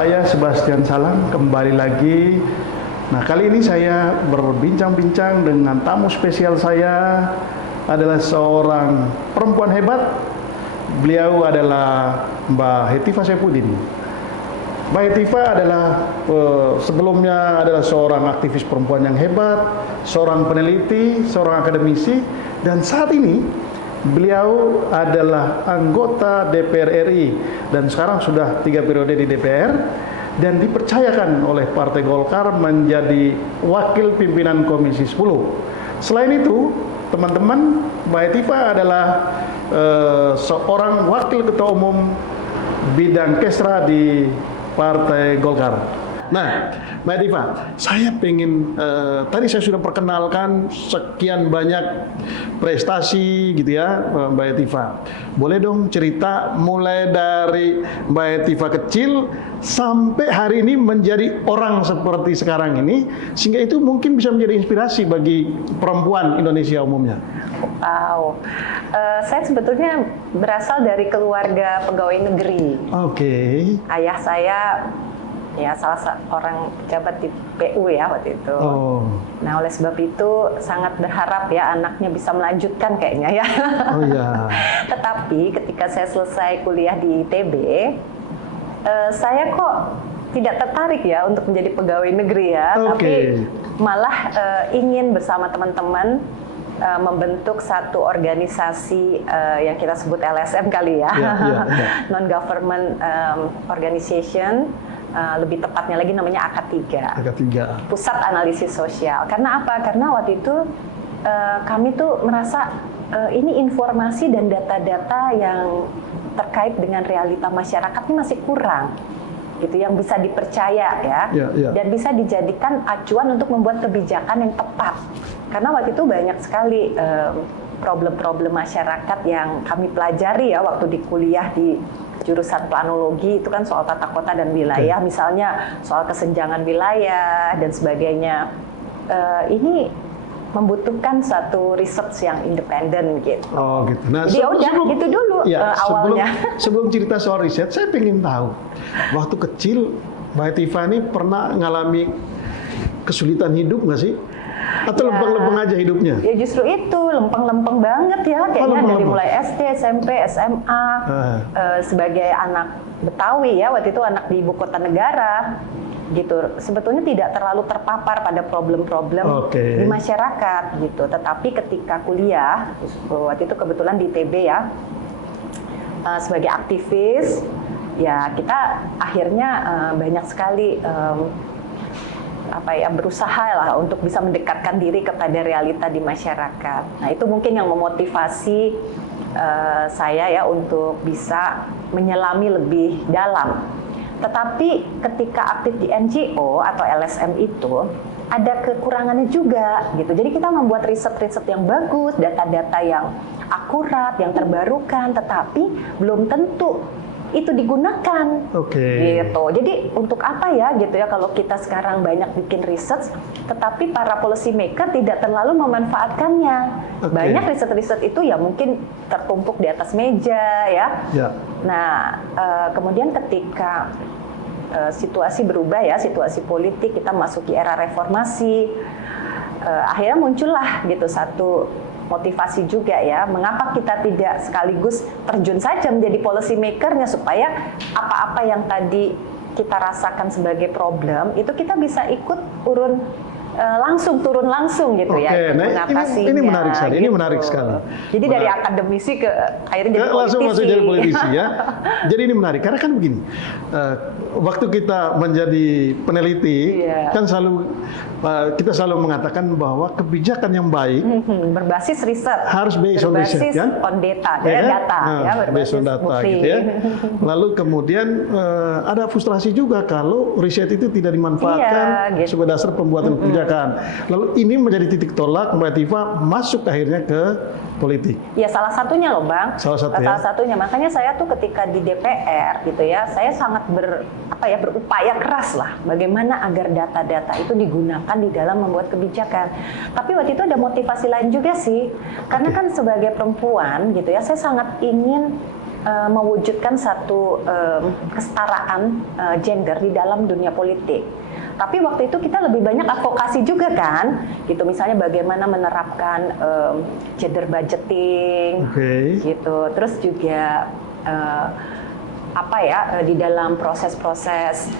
saya Sebastian Salang kembali lagi. Nah, kali ini saya berbincang-bincang dengan tamu spesial saya adalah seorang perempuan hebat. Beliau adalah Mbak Hetifah Saifuddin. Mbak Hetifah adalah sebelumnya adalah seorang aktivis perempuan yang hebat, seorang peneliti, seorang akademisi, dan saat ini beliau adalah anggota DPR RI dan sekarang sudah 3 periode di DPR dan dipercayakan oleh Partai Golkar menjadi wakil pimpinan Komisi 10. Selain itu, teman-teman, Mbak Hetifah adalah seorang wakil ketua umum bidang Kesra di Partai Golkar. Nah, Mbak Hetifah, saya pengen tadi saya sudah perkenalkan sekian banyak prestasi gitu ya, Mbak Hetifah. Boleh dong cerita mulai dari Mbak Hetifah kecil sampai hari ini menjadi orang seperti sekarang ini, sehingga itu mungkin bisa menjadi inspirasi bagi perempuan Indonesia umumnya. Wow, saya sebetulnya berasal dari keluarga pegawai negeri. Oke. Ayah saya ya salah seorang pejabat di PU ya waktu itu. Oh. Nah, oleh sebab itu sangat berharap ya anaknya bisa melanjutkan kayaknya ya. Oh ya. Tetapi ketika saya selesai kuliah di ITB, saya kok tidak tertarik ya untuk menjadi pegawai negeri ya, tapi malah ingin bersama teman-teman membentuk satu organisasi yang kita sebut LSM kali ya, non-government organization. Lebih tepatnya lagi namanya AK3. Pusat Analisis Sosial. Karena apa? Karena waktu itu kami tuh merasa ini informasi dan data-data yang terkait dengan realita masyarakat ini masih kurang, gitu, yang bisa dipercaya ya, dan bisa dijadikan acuan untuk membuat kebijakan yang tepat. Karena waktu itu banyak sekali problem-problem masyarakat yang kami pelajari ya waktu di kuliah di jurusan planologi, itu kan soal tata kota dan wilayah, misalnya soal kesenjangan wilayah dan sebagainya. Ini membutuhkan satu research yang independen gitu. Oh gitu. Nah, jadi udah gitu dulu awalnya. Sebelum cerita soal riset, saya pengen tahu waktu kecil Mbak Hetifah ini pernah ngalami kesulitan hidup nggak sih? Atau lempeng-lempeng aja hidupnya? Ya justru itu, lempeng-lempeng banget ya, kayaknya dari mulai SD, SMP, SMA, sebagai anak Betawi ya, waktu itu anak di ibu kota negara, gitu. Sebetulnya tidak terlalu terpapar pada problem-problem di masyarakat, gitu. Tetapi ketika kuliah, waktu itu kebetulan di ITB ya, sebagai aktivis, ya kita akhirnya banyak sekali berusaha lah untuk bisa mendekatkan diri kepada realita di masyarakat. Nah, itu mungkin yang memotivasi saya ya untuk bisa menyelami lebih dalam. Tetapi ketika aktif di NGO atau LSM itu ada kekurangannya juga gitu. Jadi kita membuat riset-riset yang bagus, data-data yang akurat, yang terbarukan, tetapi belum tentu itu digunakan, gitu. Jadi untuk apa ya, gitu ya, kalau kita sekarang banyak bikin research, tetapi para policy maker tidak terlalu memanfaatkannya. Banyak riset-riset itu ya mungkin tertumpuk di atas meja ya. Nah, kemudian ketika situasi berubah ya, situasi politik, kita masuki era reformasi, akhirnya muncullah gitu satu motivasi juga ya, mengapa kita tidak sekaligus terjun saja menjadi policy makernya, supaya apa-apa yang tadi kita rasakan sebagai problem itu kita bisa ikut turun langsung gitu ya, mengatasinya. Ini menarik sekali. Gitu. Ini menarik sekali. Jadi dari akademisi ke akhirnya jadi politisi. Langsung masuk jadi politisi ya. Jadi ini menarik karena kan begini, waktu kita menjadi peneliti kan kita selalu mengatakan bahwa kebijakan yang baik berbasis riset, harus based on riset, kan? On data, Based on data gitu ya. Lalu kemudian ada frustrasi juga kalau riset itu tidak dimanfaatkan sebagai dasar pembuatan kebijakan. Lalu ini menjadi titik tolak Mbak Hetifah masuk akhirnya ke politik. Ya salah satunya loh Bang. Salah satunya. Makanya saya tuh ketika di DPR gitu ya, saya sangat berupaya keras lah bagaimana agar data-data itu digunakan di dalam membuat kebijakan. Tapi waktu itu ada motivasi lain juga sih. Karena kan sebagai perempuan gitu ya, saya sangat ingin mewujudkan satu kesetaraan gender di dalam dunia politik. Tapi waktu itu kita lebih banyak advokasi juga kan, gitu. Misalnya bagaimana menerapkan gender budgeting, gitu. Terus juga di dalam proses-proses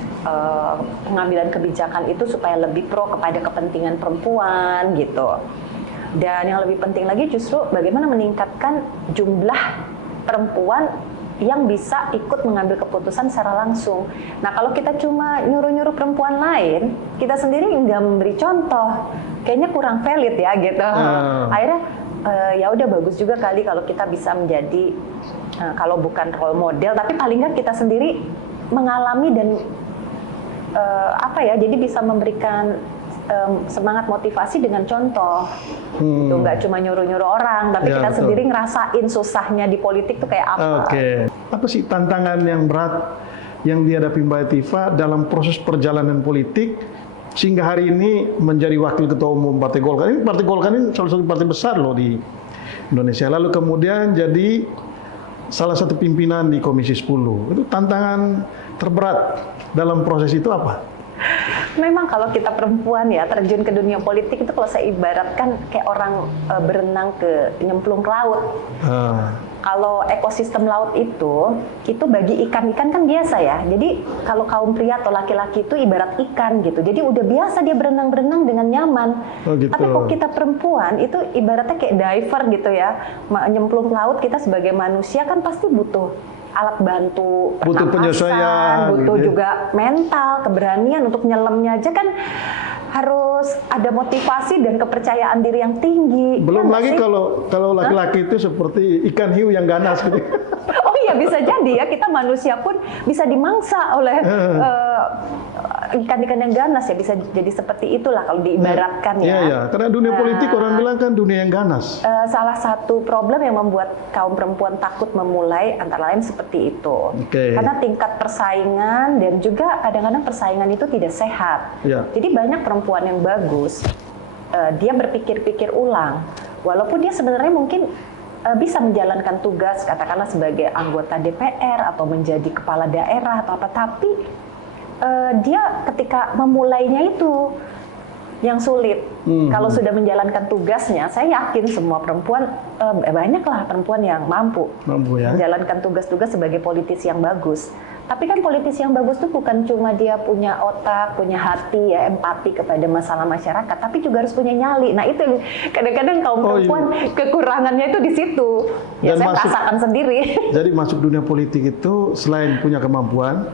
pengambilan kebijakan itu supaya lebih pro kepada kepentingan perempuan, gitu. Dan yang lebih penting lagi justru bagaimana meningkatkan jumlah perempuan yang bisa ikut mengambil keputusan secara langsung. Nah, kalau kita cuma nyuruh-nyuruh perempuan lain, kita sendiri nggak memberi contoh, kayaknya kurang valid ya gitu. Akhirnya ya udah bagus juga kali kalau kita bisa menjadi kalau bukan role model, tapi paling nggak kita sendiri mengalami dan jadi bisa memberikan semangat motivasi dengan contoh. Itu nggak cuma nyuruh-nyuruh orang, tapi kita sendiri ngerasain susahnya di politik tuh kayak apa. Apa sih tantangan yang berat yang dihadapi Mbak Etifa dalam proses perjalanan politik sehingga hari ini menjadi wakil ketua umum Partai Golkar? Ini Partai Golkar ini salah satu partai besar loh di Indonesia. Lalu kemudian jadi salah satu pimpinan di Komisi 10. Itu tantangan terberat dalam proses itu apa? Memang kalau kita perempuan ya terjun ke dunia politik itu kalau saya ibaratkan kayak orang berenang nyemplung ke laut. Kalau ekosistem laut itu bagi ikan-ikan kan biasa ya. Jadi kalau kaum pria atau laki-laki itu ibarat ikan gitu. Jadi udah biasa dia berenang-berenang dengan nyaman. Gitu. Tapi kalau kita perempuan itu ibaratnya kayak diver gitu ya. Nyemplung ke laut, kita sebagai manusia kan pasti butuh alat bantu pernapasan, butuh penyesuaian, butuh gitu. juga mental, keberanian untuk nyelamnya aja kan harus ada motivasi dan kepercayaan diri yang tinggi. Belum ya lagi kalau laki-laki itu seperti ikan hiu yang ganas gitu. Oh iya bisa jadi ya, kita manusia pun bisa dimangsa oleh ikan-ikan yang ganas ya, bisa jadi seperti itulah kalau diibaratkan ya. Iya, karena dunia politik orang bilang kan dunia yang ganas. Salah satu problem yang membuat kaum perempuan takut memulai antara lain seperti itu. Karena tingkat persaingan dan juga kadang-kadang persaingan itu tidak sehat. Jadi banyak perempuan yang bagus, dia berpikir-pikir ulang, walaupun dia sebenarnya mungkin bisa menjalankan tugas katakanlah sebagai anggota DPR atau menjadi kepala daerah atau apa, tapi dia ketika memulainya itu yang sulit. Kalau sudah menjalankan tugasnya, saya yakin semua perempuan, banyaklah perempuan yang mampu ya? Menjalankan tugas-tugas sebagai politisi yang bagus. Tapi kan politisi yang bagus itu bukan cuma dia punya otak, punya hati, ya empati kepada masalah masyarakat, tapi juga harus punya nyali. Nah itu kadang-kadang kaum perempuan kekurangannya itu di situ. Ya saya rasakan sendiri. Jadi masuk dunia politik itu selain punya kemampuan,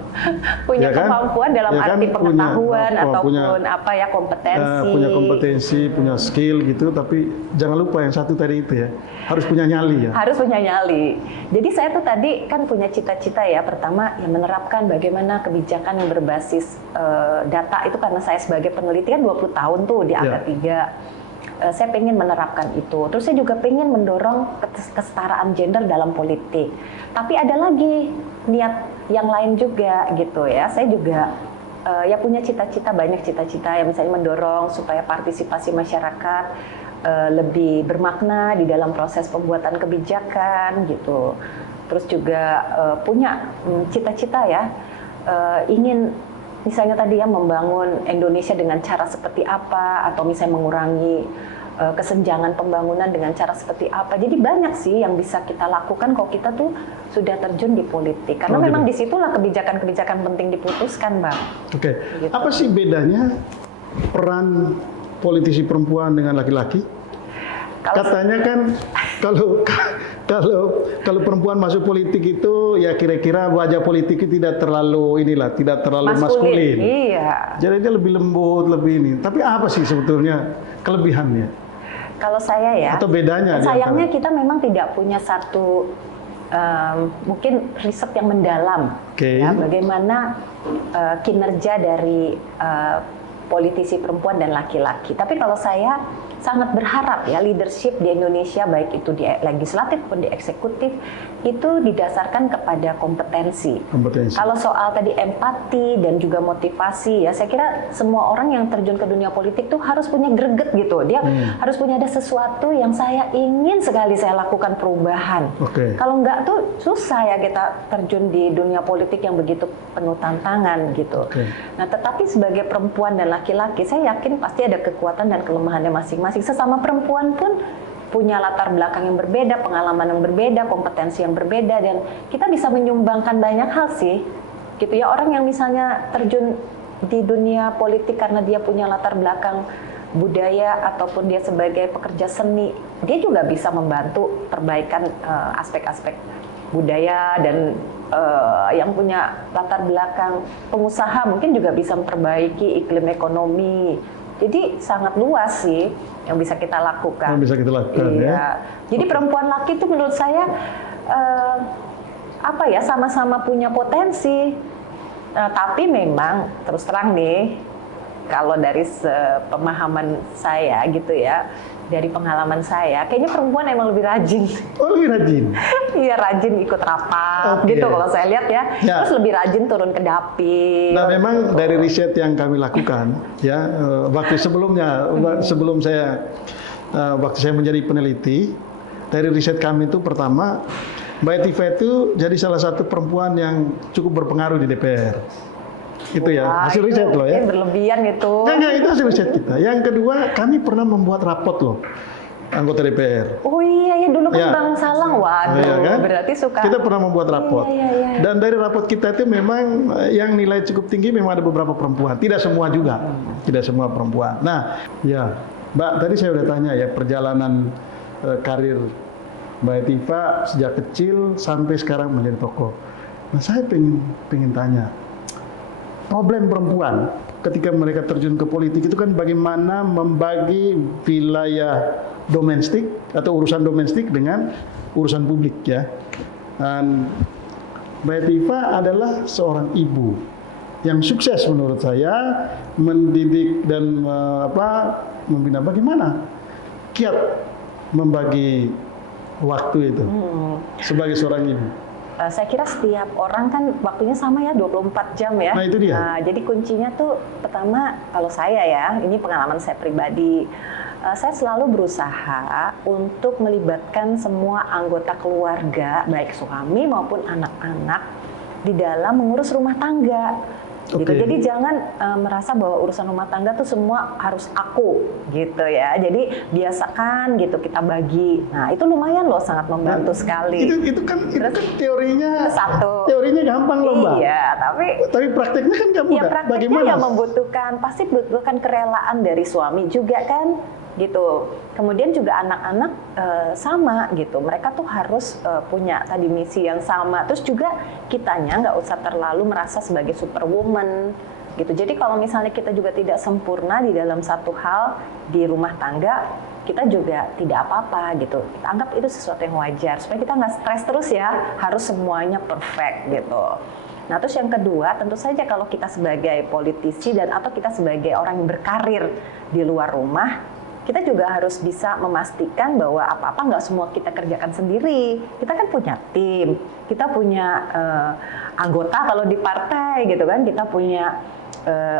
punya kemampuan dalam arti pengetahuan ataupun kompetensi. Punya kompetensi, punya skill gitu, tapi jangan lupa yang satu tadi itu ya, harus punya nyali ya. Harus punya nyali. Jadi saya tuh tadi kan punya cita-cita ya, pertama yang menerapkan bagaimana kebijakan yang berbasis data itu, karena saya sebagai peneliti kan 20 tahun tuh di Angka 3. Saya pengen menerapkan itu. Terus saya juga pengen mendorong kesetaraan gender dalam politik. Tapi ada lagi niat yang lain juga gitu ya. Saya juga ya punya cita-cita, banyak cita-cita yang misalnya mendorong supaya partisipasi masyarakat lebih bermakna di dalam proses pembuatan kebijakan gitu. Terus juga punya cita-cita ya, ingin misalnya tadi ya membangun Indonesia dengan cara seperti apa, atau misalnya mengurangi kesenjangan pembangunan dengan cara seperti apa. Jadi banyak sih yang bisa kita lakukan kalau kita tuh sudah terjun di politik. Karena memang disitulah kebijakan-kebijakan penting diputuskan, Bang. Gitu. Apa sih bedanya peran politisi perempuan dengan laki-laki? Katanya kan kalau perempuan masuk politik itu ya kira-kira wajah politik tidak terlalu tidak terlalu maskulin. Iya. Jadi dia lebih lembut, lebih ini. Tapi apa sih sebetulnya kelebihannya? Kalau saya ya. Atau bedanya? Sayangnya kita memang tidak punya satu mungkin riset yang mendalam. Ya, bagaimana kinerja dari politisi perempuan dan laki-laki. Tapi kalau saya sangat berharap ya leadership di Indonesia, baik itu di legislatif maupun di eksekutif, itu didasarkan kepada kompetensi. Kalau soal tadi empati dan juga motivasi ya, saya kira semua orang yang terjun ke dunia politik tuh harus punya greget gitu. Dia harus punya ada sesuatu yang saya ingin sekali saya lakukan perubahan. Kalau enggak tuh susah ya kita terjun di dunia politik yang begitu penuh tantangan gitu. Nah, tetapi sebagai perempuan dan laki-laki, saya yakin pasti ada kekuatan dan kelemahannya masing-masing. Sesama perempuan pun punya latar belakang yang berbeda, pengalaman yang berbeda, kompetensi yang berbeda, dan kita bisa menyumbangkan banyak hal sih. Gitu ya, orang yang misalnya terjun di dunia politik karena dia punya latar belakang budaya ataupun dia sebagai pekerja seni, dia juga bisa membantu perbaikan aspek-aspek budaya, dan yang punya latar belakang pengusaha mungkin juga bisa memperbaiki iklim ekonomi. Jadi sangat luas sih yang bisa kita lakukan. Yang bisa kita lakukan, iya. ya. Jadi perempuan laki itu menurut saya apa ya, sama-sama punya potensi. Tapi memang terus terang nih, kalau dari pemahaman saya gitu ya, dari pengalaman saya, kayaknya perempuan emang lebih rajin. Oh, lebih rajin? Iya, rajin ikut rapat gitu kalau saya lihat ya. Terus lebih rajin turun ke dapil. Nah, memang gitu. dari riset yang kami lakukan, ya, waktu sebelumnya, sebelum saya, waktu saya menjadi peneliti, dari riset kami itu pertama, Mbak Etiva itu jadi salah satu perempuan yang cukup berpengaruh di DPR. Itu ya, hasil riset loh ya. Berlebihan itu. Enggak, itu hasil riset kita. Yang kedua, kami pernah membuat rapot loh, anggota DPR. Oh iya, ya dulu kan Bang Salang, waduh, ya kan? Berarti suka. Kita pernah membuat rapot. Dan dari rapot kita itu memang yang nilai cukup tinggi memang ada beberapa perempuan. Tidak semua juga, tidak semua perempuan. Nah, ya Mbak, tadi saya udah tanya ya perjalanan karir Mbak Etiva sejak kecil sampai sekarang menjadi tokoh. Nah, saya pengen tanya, problem perempuan ketika mereka terjun ke politik itu kan bagaimana membagi wilayah domestik atau urusan domestik dengan urusan publik ya. Dan Mbak Etiva adalah seorang ibu yang sukses menurut saya mendidik dan membina. Bagaimana kiat membagi waktu itu sebagai seorang ibu? Saya kira setiap orang kan waktunya sama ya, 24 jam ya. Nah, itu dia. Nah, jadi kuncinya tuh pertama, kalau saya ya, ini pengalaman saya pribadi, saya selalu berusaha untuk melibatkan semua anggota keluarga, baik suami maupun anak-anak, di dalam mengurus rumah tangga. Gitu. Jadi jangan merasa bahwa urusan rumah tangga tuh semua harus aku gitu ya. Jadi biasakan gitu kita bagi. Nah, itu lumayan loh, sangat membantu sekali. Itu kan teorinya satu. Teorinya gampang loh, Mbak. Iya, tapi prakteknya kan nggak mudah. Ya, prakteknya bagaimana? Ya pasti membutuhkan kerelaan dari suami juga kan. Gitu. Kemudian juga anak-anak sama gitu. Mereka tuh harus punya tadi misi yang sama. Terus juga kitanya nggak usah terlalu merasa sebagai superwoman gitu. Jadi kalau misalnya kita juga tidak sempurna di dalam satu hal di rumah tangga, kita juga tidak apa-apa gitu. Kita anggap itu sesuatu yang wajar supaya kita nggak stres terus ya. Harus semuanya perfect gitu. Nah, terus yang kedua, tentu saja kalau kita sebagai politisi dan atau kita sebagai orang yang berkarir di luar rumah, kita juga harus bisa memastikan bahwa apa-apa nggak semua kita kerjakan sendiri. Kita kan punya tim, kita punya anggota kalau di partai gitu kan, kita punya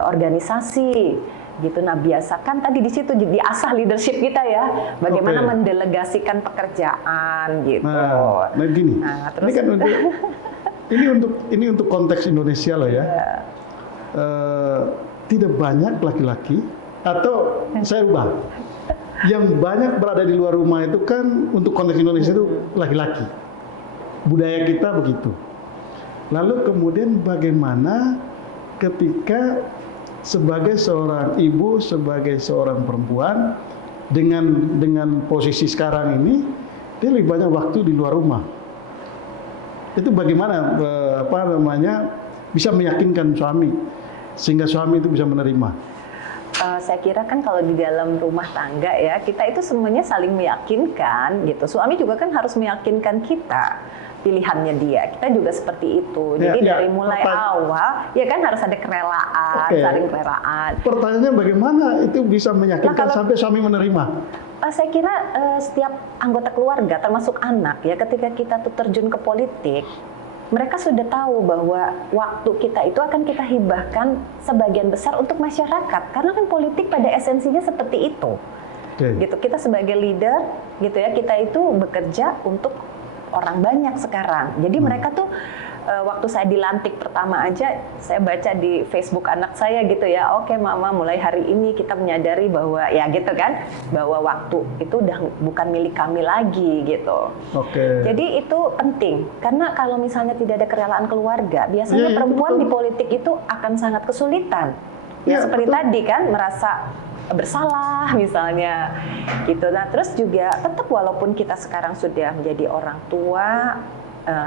organisasi gitu. Nah, biasakan tadi di situ diasah leadership kita ya, bagaimana mendelegasikan pekerjaan gitu. Nah gini, terus ini untuk konteks Indonesia loh ya. Tidak banyak laki-laki, atau saya ubah, yang banyak berada di luar rumah itu kan untuk konteks Indonesia itu laki-laki. Budaya kita begitu. Lalu kemudian bagaimana ketika sebagai seorang ibu, sebagai seorang perempuan dengan posisi sekarang ini, dia lebih banyak waktu di luar rumah. Itu bagaimana bisa meyakinkan suami sehingga suami itu bisa menerima? Saya kira kan kalau di dalam rumah tangga ya, kita itu semuanya saling meyakinkan gitu. Suami juga kan harus meyakinkan kita. pilihannya dia. Kita juga seperti itu. Ya, Jadi ya, dari mulai awal, ya kan harus ada kerelaan, Oke. saling kerelaan. Pertanyaannya bagaimana itu bisa meyakinkan Nah, kalau- sampai suami menerima? Saya kira setiap anggota keluarga, termasuk anak, ya ketika kita tuh terjun ke politik, mereka sudah tahu bahwa waktu kita itu akan kita hibahkan sebagian besar untuk masyarakat. Karena kan politik pada esensinya seperti itu. Oke. Gitu, kita sebagai leader, gitu ya, kita itu bekerja untuk orang banyak sekarang. Jadi mereka tuh waktu saya dilantik pertama aja, saya baca di Facebook anak saya gitu ya, oke mama, mulai hari ini kita menyadari bahwa ya gitu kan, bahwa waktu itu udah bukan milik kami lagi gitu. Oke. Jadi itu penting, karena kalau misalnya tidak ada kerelaan keluarga, biasanya Iya, perempuan betul. di politik itu akan sangat kesulitan. Ya Iya, seperti betul. tadi kan, merasa bersalah misalnya gitu. Nah terus juga tetap walaupun kita sekarang sudah menjadi orang tua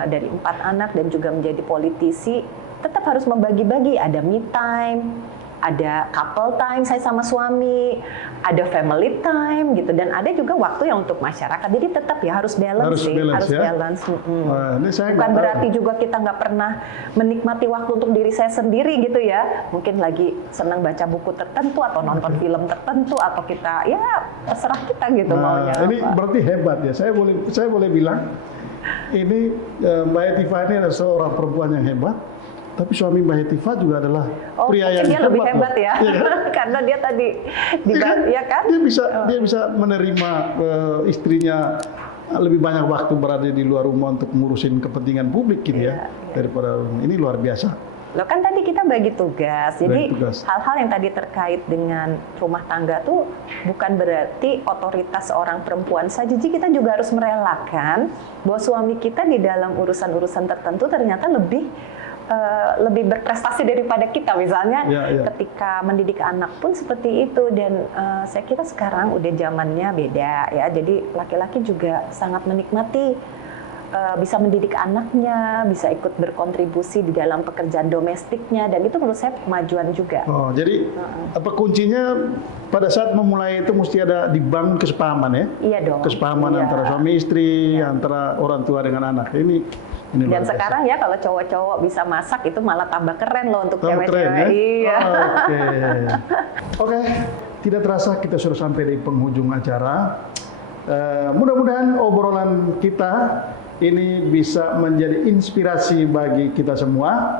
dari 4 anak dan juga menjadi politisi, tetap harus membagi-bagi. Ada me time, ada couple time saya sama suami, ada family time gitu, dan ada juga waktu yang untuk masyarakat. Jadi tetap ya harus balance Harus sih, balance, harus ya? balance. Wah, ini saya Bukan nggak tahu. berarti juga kita nggak pernah menikmati waktu untuk diri saya sendiri gitu ya. Mungkin lagi senang baca buku tertentu atau nonton film tertentu, atau kita ya terserah kita gitu maunya. Ini apa. berarti hebat ya. Saya boleh bilang ini Mbak Hetifah ini adalah seorang perempuan yang hebat, tapi suami Mbak Hetifah juga adalah pria yang mungkin dia lebih loh. hebat ya, Iya kan? karena dia tadi ya kan? Dia bisa menerima istrinya lebih banyak waktu berada di luar rumah untuk ngurusin kepentingan publik gitu ya, daripada ini luar biasa. Loh kan tadi kita bagi tugas, jadi Bagi tugas. hal-hal yang tadi terkait dengan rumah tangga tuh bukan berarti otoritas seorang perempuan saja, jadi kita juga harus merelakan bahwa suami kita di dalam urusan-urusan tertentu ternyata lebih berprestasi daripada kita, misalnya ketika mendidik anak pun seperti itu. Dan saya kira sekarang udah zamannya beda ya, jadi laki-laki juga sangat menikmati bisa mendidik anaknya, bisa ikut berkontribusi di dalam pekerjaan domestiknya, dan itu menurut saya kemajuan juga. Oh, jadi apa kuncinya pada saat memulai itu mesti ada dibangun kesepahaman ya? Iya dong. Kesepahaman Iya. antara suami istri, antara orang tua dengan anak. Ini Dan luar biasa. sekarang ya kalau cowok-cowok bisa masak itu malah tambah keren loh untuk Tambah cewek-cewek. keren, ya? Iya. Oke, tidak terasa kita sudah sampai di penghujung acara. Mudah-mudahan obrolan kita ini bisa menjadi inspirasi bagi kita semua.